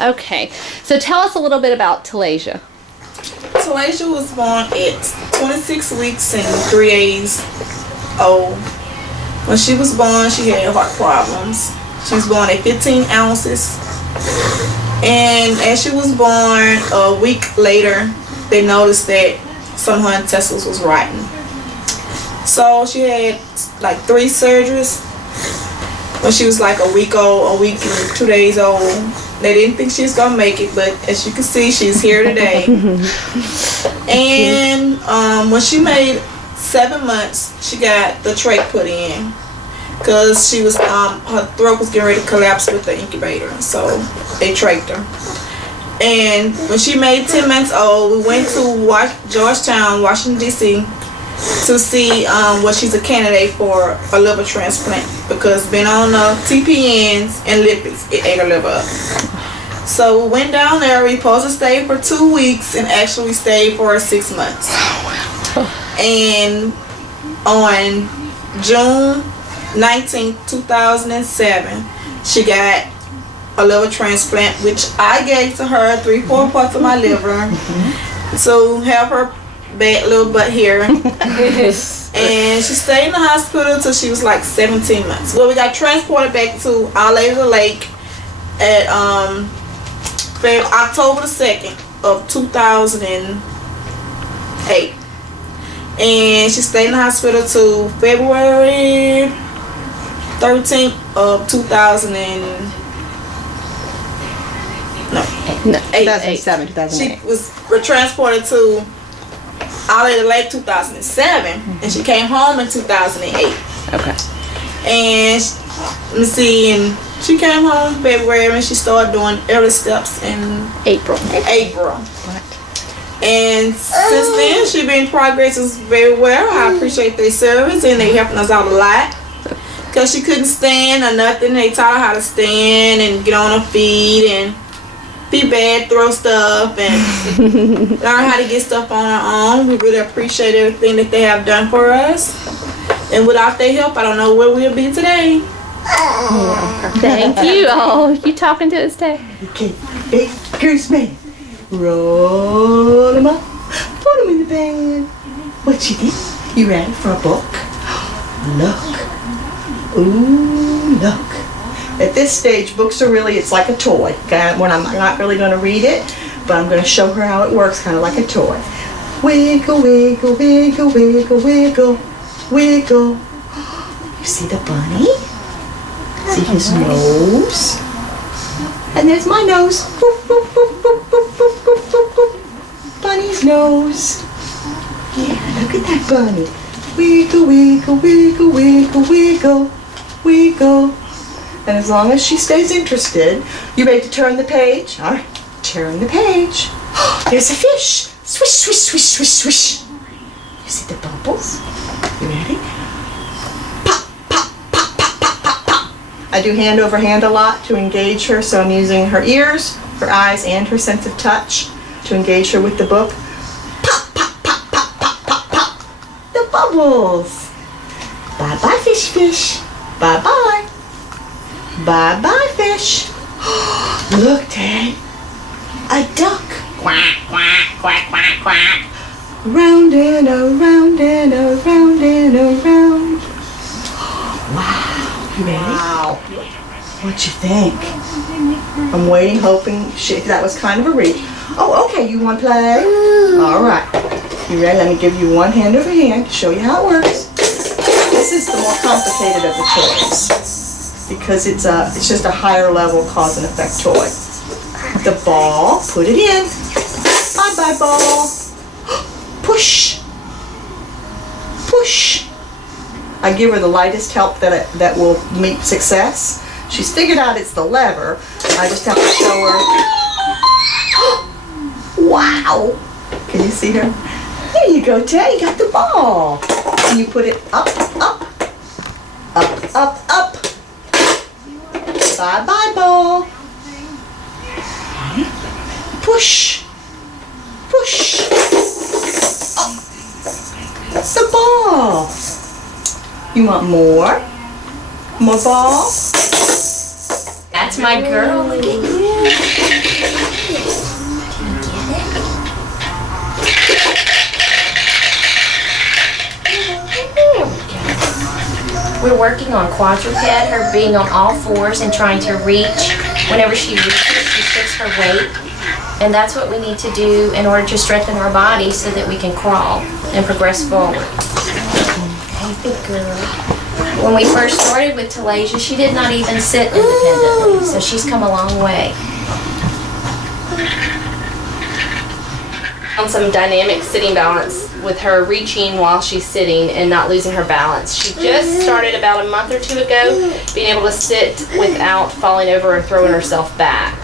Okay. So tell us a little bit about Talasia. Talasia was born at 26 weeks and 3 days old. When she was born, she had heart problems. She was born at 15 ounces. And as she was born, a week later, they noticed that some of her intestines was rotten. So she had like 3 surgeries when she was like a week and 2 days old. They didn't think she was gonna make it, but as you can see, she's here today. And when she made 7 months, she got the trach put in because she was her throat was getting ready to collapse with the incubator, so they trached her. And when she made 10 months old, we went to Georgetown, Washington D.C. to see what she's a candidate for a liver transplant, because being on TPNs and lipids, it ate her liver up. So we went down there. We supposed to stay for 2 weeks, and actually we stayed for 6 months. And on June 19th, 2007, she got a liver transplant, which I gave to her 3/4 parts of my liver to have her bad little butt here. And she stayed in the hospital until she was like 17 months. Well, we got transported back to Our Lady of the Lake at October the 2nd of 2008. And she stayed in the hospital till February 13th of 2007, 2008. She was transported to Our Lady of the Lake 2007, and she came home in 2008. Okay. And let me see, and she came home in February, and she started doing early steps in April. What? And since then, she been progressing very well. I appreciate their service, and they helping us out a lot. Because she couldn't stand or nothing. They taught her how to stand and get on her feet and be bad, throw stuff, and learn how to get stuff on her own. We really appreciate everything that they have done for us. And without their help, I don't know where we'll be today. Thank you. Oh, you talking to us today? Okay, big goose man. Roll him up, put him in the bag. What you think? You ready for a book? Look. Ooh, look. At this stage, books are really, it's like a toy. When I'm not really going to read it, but I'm going to show her how it works, kind of like a toy. Wiggle, wiggle, wiggle, wiggle, wiggle, wiggle. You see the bunny? See his nose? And there's my nose. Boop, boop, boop, boop, boop, boop, boop, boop, boop. Bunny's nose. Yeah, look at that bunny. Wiggle, wiggle, wiggle, wiggle, wiggle, wiggle. And as long as she stays interested, you ready to turn the page? All right, turn the page. There's a fish. Swish, swish, swish, swish, swish. You see the bubbles? You ready? Pop, pop, pop, pop, pop, pop, pop. I do hand over hand a lot to engage her, so I'm using her ears, her eyes, and her sense of touch to engage her with the book. Pop, pop, pop, pop, pop, pop, pop. The bubbles. Bye-bye, fish, fish. Bye-bye. Bye-bye, fish. Look, Dad. A duck. Quack, quack, quack, quack, quack. Round and around and around and around. Wow. You ready? Wow. What you think? I'm waiting, hoping that was kind of a reach. Oh, okay. You want to play? All right. You ready? Let me give you one hand over hand to show you how it works. This is the more complicated of the toys, because it's just a higher level cause and effect toy. The ball, put it in. Bye-bye ball. Push. Push. I give her the lightest help that will meet success. She's figured out it's the lever. I just have to show her. Wow. Can you see her? There you go, Tay. You got the ball. And you put it up, up, up, up, up. Bye-bye, ball. Push. Push. Oh. The ball. You want more? More ball? That's my girl. Yeah. We're working on quadruped, her being on all fours and trying to reach. Whenever she reaches, she shifts her weight. And that's what we need to do in order to strengthen our body so that we can crawl and progress forward. Okay, good girl. When we first started with Talasia, she did not even sit independently, so she's come a long way. On some dynamic sitting balance with her reaching while she's sitting and not losing her balance. She just started about a month or two ago being able to sit without falling over and throwing herself back.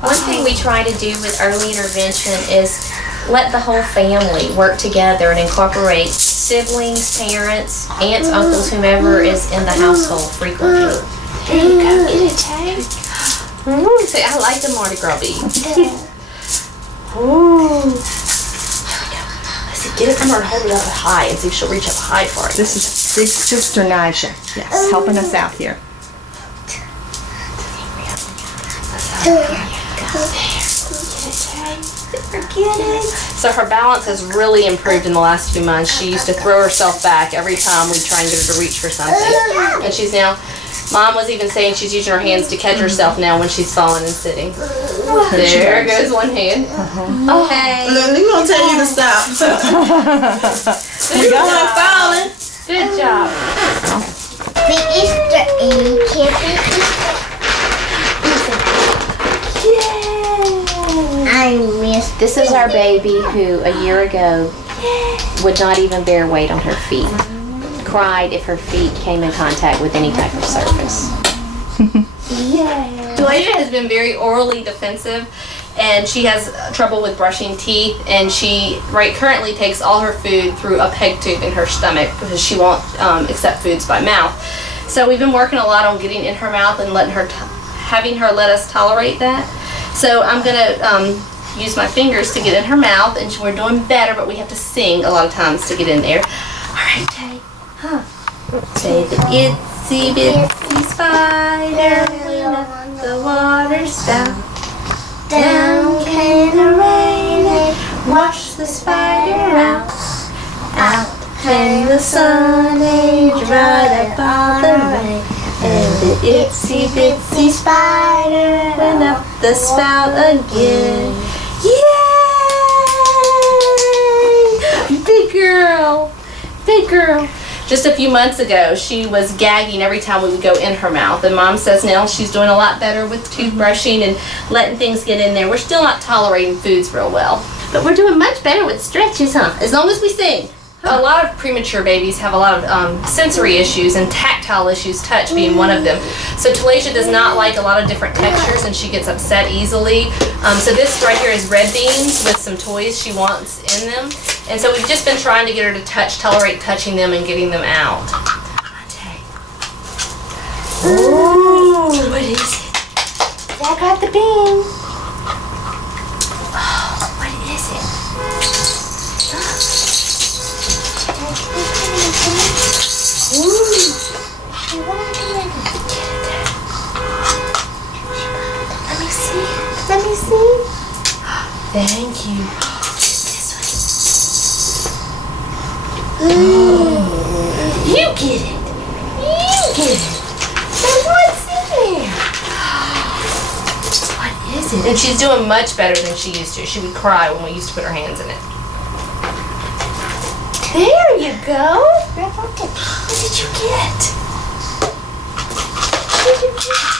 One thing we try to do with early intervention is let the whole family work together and incorporate siblings, parents, aunts, uncles, whomever is in the household frequently. There you go, get it, Tay. See, I like the Mardi Gras beads. Ooh. Let's see, get it from her and hold it up high and see if she'll reach up high for it. This is Big Sister Nisha. Yes, helping us out here. Get it. So her balance has really improved in the last few months. She used to throw herself back every time we try and get her to reach for something. And she's now, Mom was even saying she's using her hands to catch herself now when she's falling and sitting. There goes one hand. Oh, hey. Look, we're gonna tell you to stop. Good job. Falling. Good job. The Easter egg can't be I missed. This is our baby who a year ago would not even bear weight on her feet. Cried if her feet came in contact with any type of surface. Talasia has been very orally defensive and she has trouble with brushing teeth, and she currently takes all her food through a peg tube in her stomach because she won't accept foods by mouth. So we've been working a lot on getting in her mouth and having her let us tolerate that. So I'm gonna use my fingers to get in her mouth, and we're doing better, but we have to sing a lot of times to get in there. All right, Tay. Huh? Say the itsy bitsy spider went up the water spout. Down came the rain and washed the spider out. Out came the sun and dried up all the rain. And the itsy bitsy spider went up the spout again. Yay! Big girl! Big girl! Just a few months ago, she was gagging every time we would go in her mouth. And Mom says now she's doing a lot better with toothbrushing and letting things get in there. We're still not tolerating foods real well. But we're doing much better with stretches, huh? As long as we sing. A lot of premature babies have a lot of sensory issues, and tactile issues, touch being one of them. So Talasia does not like a lot of different textures, and she gets upset easily. So this right here is red beans with some toys she wants in them. And so we've just been trying to get her to tolerate touching them and getting them out. Ooh, what is it? I got the bean. Oh, what is it? Let me see. Thank you. This one. You get it. You get it. And what's in there? What is it? And she's doing much better than she used to. She would cry when we used to put her hands in it. There you go. What did you get? What did you get?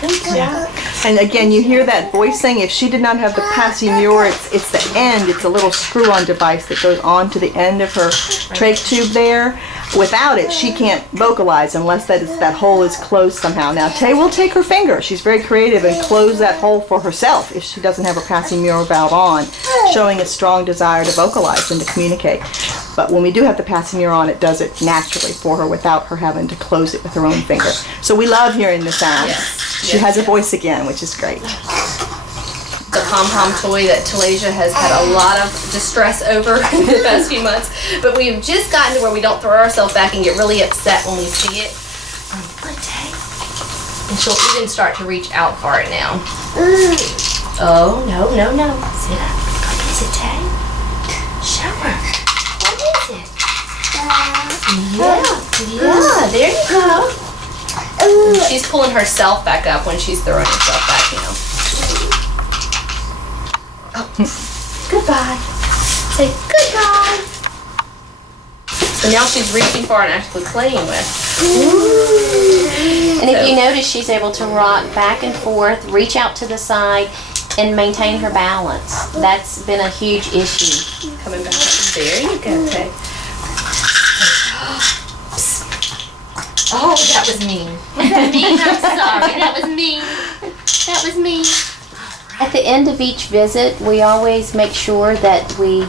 Good job. And again, you hear that voice saying if she did not have the passimure, it's the end. It's a little screw-on device that goes on to the end of her trach tube there. without it, she can't vocalize unless that hole is closed somehow. Now, Tay will take her finger. She's very creative and close that hole for herself if she doesn't have her passemural valve on, showing a strong desire to vocalize and to communicate. But when we do have the passemural on, it does it naturally for her without her having to close it with her own finger. So we love hearing the sound. Yes. She has a voice again, which is great. The pom-pom toy that Talasia has had a lot of distress over in the past few months, but we have just gotten to where we don't throw ourselves back and get really upset when we see it. And she'll even start to reach out for it now. Oh, no. Sit up. What is it, Tay? Show her. What is it? Yeah, there you go. She's pulling herself back up when she's throwing herself back, you know. Goodbye. Say goodbye. So now she's reaching for it and actually playing with. And if you notice, she's able to rock back and forth, reach out to the side, and maintain her balance. That's been a huge issue. Coming back. There you go, Tay. Oh, that was mean. Was that mean? I'm sorry. That was mean. That was mean. At the end of each visit, we always make sure that we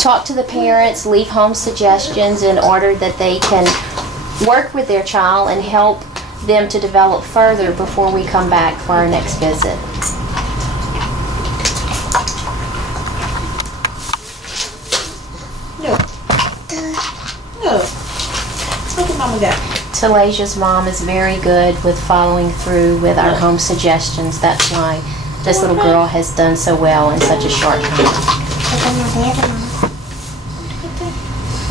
talk to the parents, leave home suggestions in order that they can work with their child and help them to develop further before we come back for our next visit. Look at Mama got. Talasia's mom is very good with following through with our home suggestions. That's why this little girl has done so well in such a short time.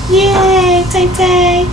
Yay, Tay Tay.